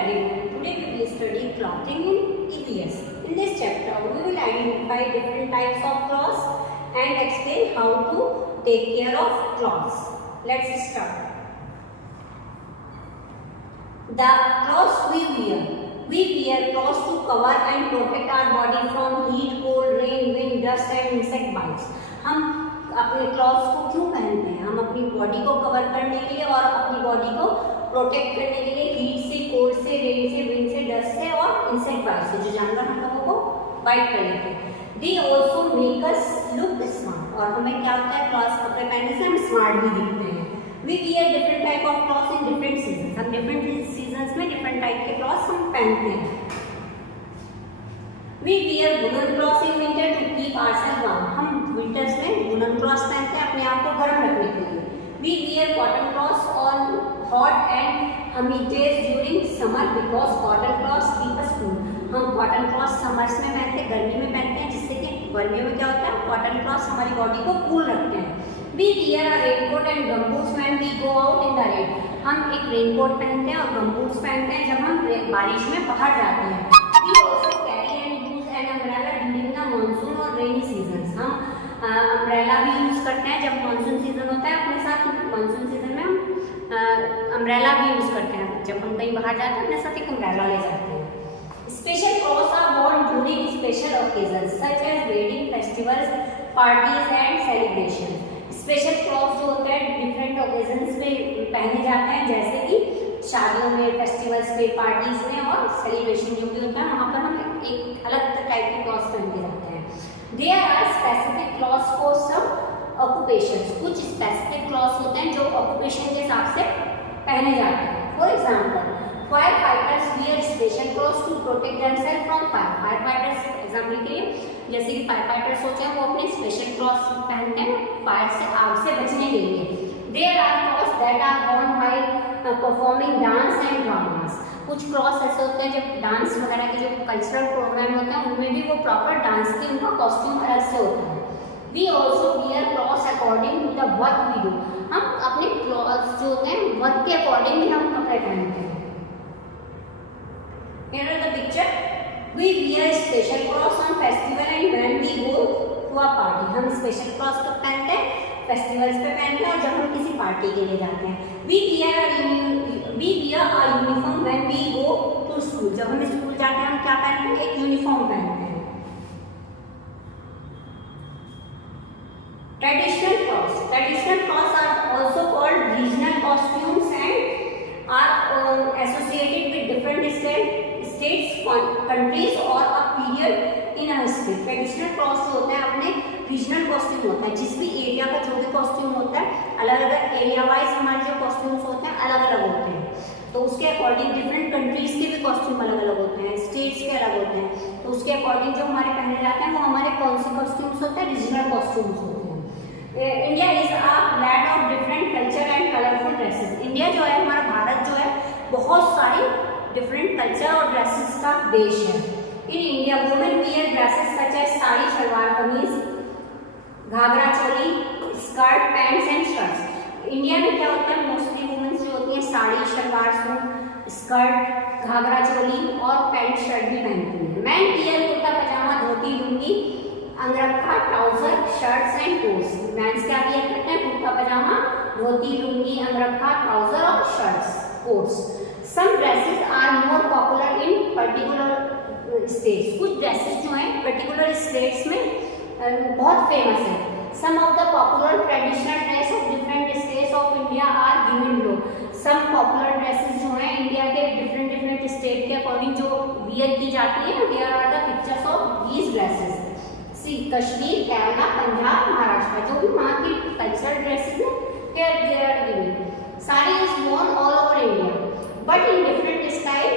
everyone. Today we will study clothing in EVS. In this chapter, we will identify different types of clothes and explain how to take care of clothes. Let's start. The clothes we wear clothes to cover and protect our body from heat, cold, rain, wind, dust and insect bites. हम अपने clothes को क्यों पहनते हैं? हम अपनी body को cover करने के लिए और अपनी बॉडी को प्रोटेक्ट करने के लिए हीट से, कोल्ड से, रेन से, विंड से, डस्ट से और इंसेक्ट बाइट से, जो जानवर हम लोगों को बाइट कर लेते हैं। They also make us look smart, और हमें क्या होता है, क्लॉथ्स कपड़े पहनने से हम स्मार्ट भी दिखते हैं। We wear different type of clothes in different season, हम डिफरेंट सीजन्स में डिफरेंट टाइप के क्लॉथ्स हम पहनते हैं। We wear woolen clothes in winter to keep ourselves warm. हम विंटर्स में woolen clothes पहनते हैं अपने आप को गर्म रखने के लिए। We wear cotton clothes on hot and humid days during summer because cotton clothes keep us cool. हम cotton clothes summers में पहनते हैं, गर्मी में पहनते हैं, जिससे कि गर्मियों में क्या होता है, cotton clothes हमारी बॉडी को कूल रखते हैं। We wear a raincoat and gumboots when we go out in the rain. हम एक रेनकोट पहनते हैं और गम्बूट्स पहनते हैं जब हम बारिश में बाहर जाते हैं। We also carry umbrella during the monsoon और रेनी सीजन, हम अम्ब्रेला भी यूज करते हैं जब मानसून सीजन होता है अपने साथ। मानसून सीजन में हम अम्ब्रेला भी यूज करते हैं, जब हम कहीं बाहर जाते हैं अपने साथ एक अम्ब्रेला ले जाते हैं। Special clothes are worn during special occasions such as wedding, festivals, parties and celebration. Special clothes जो होते हैं डिफरेंट ओकेजन्स पे पहने जाते हैं, जैसे कि शादियों में, फेस्टिवल्स पे, पार्टीज में और सेलिब्रेशन जो भी होता है, वहाँ पर हम एक अलग टाइप के क्लॉथ्स पहन के जाते हैं। There are specific clothes for some occupations, कुछ स्पेसिफिक क्लॉथ्स होते हैं जो ऑक्यूपेशन के हिसाब से पहने जाते हैं। For example, fire fighters wear special clothes to protect themselves from fire. Fire fighters example के लिए, जैसे कि फायर फाइटर्स होते हैं, वो अपने स्पेशल क्लॉथ्स पहनते हैं फायर से, आग से बचने के लिए। There are clothes that are worn by performing dance and dramas. कुछ क्लॉथ्स ऐसे होते हैं जब डांस वगैरह के जो कल्चरल प्रोग्राम होते हैं उनमें भी वो प्रॉपर डांस के उनका कॉस्ट्यूम अलग से होता है। We also wear clothes according to the work we do, हम अपने क्लॉथ्स जो होते हैं वर्क के अकॉर्डिंग भी हम कपड़े पहनते हैं। Here are the picture. We wear special clothes on festival and when we go to a party. हम स्पेशल क्लॉथ्स कब पहनते हैं? फेस्टिवल्स पे पहनते हैं और जब हम किसी पार्टी के लिए जाते हैं। We wear a uniform when we go to school. जब हम स्कूल जाते हैं हम क्या पहनते हैं? एक यूनिफॉर्म पहनते हैं। Traditional clothes are also called regional costumes and are associated with different states, countries और a period in a history. Traditional clothes जो होते हैं अपने रीजनल कॉस्ट्यूम होता है, जिस भी एरिया का जो भी कॉस्ट्यूम होता है, अलग अलग एरिया वाइज हमारे जो कॉस्ट्यूम्स होते हैं अलग अलग होते हैं, तो उसके अकॉर्डिंग डिफरेंट कंट्रीज के भी कॉस्ट्यूम अलग अलग होते हैं, स्टेट्स के अलग होते हैं, तो उसके अकॉर्डिंग जो हमारे पहने जाते हैं वो हमारे कौन से कॉस्ट्यूम्स होते हैं? रीजनल कॉस्ट्यूम्स होते हैं। India is a land of different culture and colourful dresses. India जो है, हमारा भारत जो है, बहुत सारी डिफरेंट कल्चर और ड्रेसेस का देश है। In India women wear dresses such as sari, salwar kameez, ghagra choli, skirt, pants and shirts. India में क्या होता है, मोस्टली वुमेन्स जो होती हैं साड़ी, सलवार सूट, स्कर्ट, घाघरा चोली और पैंट शर्ट भी पहनती हैं। Men wear kurta pyjama, dhoti, lungi, angarkha, trouser, shirts and coats. Men's क्या वियर करते हैं? कुर्ता पजामा, धोती, लुंगी, अंगरखा, ट्राउजर और shirts, coats. Some dresses are more popular in particular states, कुछ ड्रेसेस जो हैं पर्टिकुलर स्टेट्स में बहुत फेमस है। Some of the popular traditional dress of different states of India are given below. Some popular dresses जो हैं India के different state के अकॉर्डिंग जो वियर की जाती है, there are the pictures of these dresses. See Kashmir, Kerala, Punjab, Maharashtra, जो भी वहाँ की कल्चरल ड्रेसेस हैं, here they are given. Sari is worn all over India, but in different style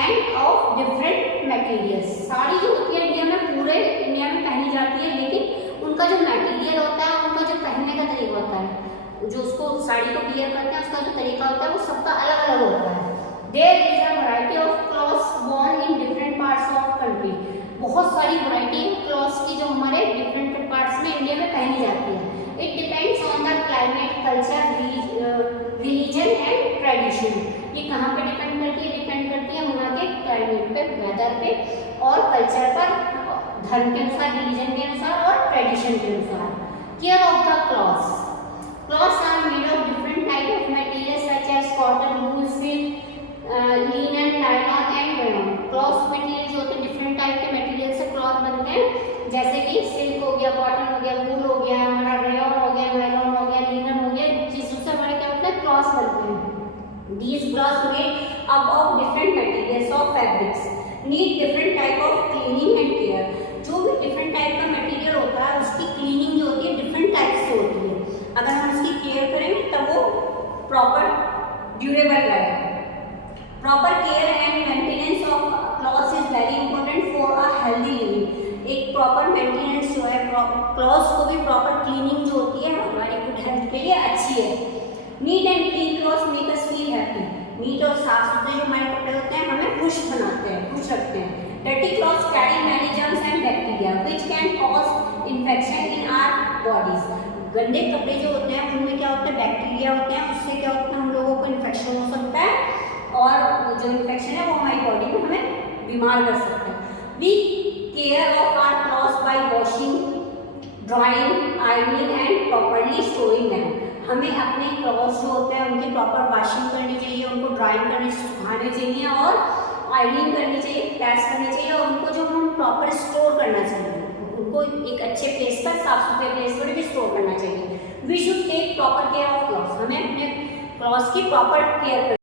and of different materials. Sari जो होती है इंडिया में, पूरे इंडिया में पहनी जाती है, लेकिन उनका जो मटेरियल होता है, उनका जो पहनने का तरीका होता है, जो उसको साड़ी को वियर करते हैं उसका जो तरीका होता है वो सबका अलग अलग होता है। There is a variety of clothes worn in different parts of country. बहुत सारी वैरायटी क्लॉथ्स की जो हमारे डिफरेंट पार्ट्स में इंडिया में पहनी जाती है। It depends on the climate, culture, religion and tradition. ये कहाँ पे डिपेंड करती है? डिपेंड करती है वहाँ के क्लाइमेट पे, वेदर पे और कल्चर पर, धर्म के अनुसार, रिलीजन के अनुसार और ट्रेडिशन के अनुसार। Care of the clothes. Clothes are made of different type of material such as cotton, wool, silk, linen, nylon and rayon. Cloth material होते हैं, डिफरेंट टाइप के मटेरियल से क्लॉथ बनते हैं, जैसे कि सिल्क हो गया, कॉटन हो गया, वूल हो गया, हमारा रेयॉन हो गया, नायलॉन हो गया, लिनन हो गया, जिससे हमारे क्या होता है? क्लॉथ बनते हैं। These cloths made up of different materials of fabrics need different type of cleaning and care। जो भी डिफरेंट टाइप का मटेरियल होता है उसकी क्लीनिंग जो होती है डिफरेंट टाइप से होती है। अगर हम उसकी केयर करेंगे तब वो प्रॉपर ड्यूरेबल रहेगा। Proper care and maintenance of clothes is very important for a healthy living. एक प्रॉपर मेंटेनेंस जो है, क्लॉथ्स को भी प्रॉपर क्लीनिंग जो होती है हमारी गुड हेल्थ के लिए अच्छी है। Neat and clean clothes make us feel happy. Neat और साफ सुथरे जो हमारे कपड़े होते हैं हमें खुश बनाते हैं, खुश रखते हैं। Dirty clothes carry many germs and bacteria which can cause infection in our bodies। गंदे कपड़े जो होते हैं उनमें क्या होता है? बैक्टीरिया होते हैं, उससे क्या होता है? हम लोगों को इन्फेक्शन हो सकता है और जो इन्फेक्शन है वो हमारी बॉडी में हमें बीमार कर सकता है। We care of our clothes by washing, drying, ironing and properly storing them. हमें अपने क्लॉथ्स जो होते हैं उनकी प्रॉपर वॉशिंग करनी चाहिए, उनको ड्राइंग करने सुखाने चाहिए और आयरनिंग करनी चाहिए, प्रेस करनी चाहिए और उनको जो हम प्रॉपर स्टोर करना चाहिए, उनको एक अच्छे प्लेस पर, साफ सुथरे प्लेस पर भी स्टोर करना चाहिए। We should take proper care of clothes. हमें अपने क्लॉथ्स की प्रॉपर केयर